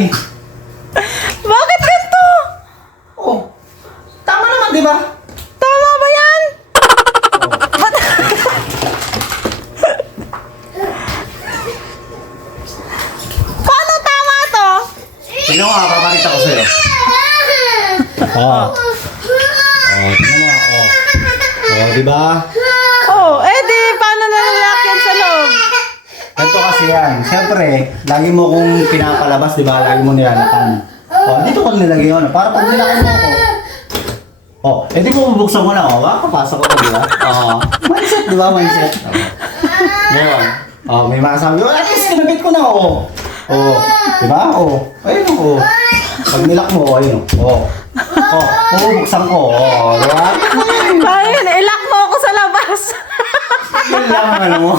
eh. Bakit ganito? Oh. Tama naman, di ba? Tama ba yan? Paano tama to? Tingnan mo, papakita ko sa'yo. Oh. Oh, tingnan mo. Oh. Oh, di ba? Oh, di, paano nalalak yan sa loob? Ganito kasi yan. Siyempre, lagi mo kong pinapalabas, di ba? Lagi mo nilalakan. Oh, dito ko nilagay yun. Para pag nilakan mo ako. Oh, di ko bubuksan mo na. Oh, papasok ko, di ba? Oo. Mindset, di ba? Mindset. Ngayon. Oh, may masasabi. Oh, at least kinabit ko na, oh. Oh, di ba? Oh. Ayun, oh. Pag nilak mo, ayun, oh. Oh, bubuksan ko. Oh, di ba? Ayun, ilak mo ako sa labas. Yun lang ang ano mo.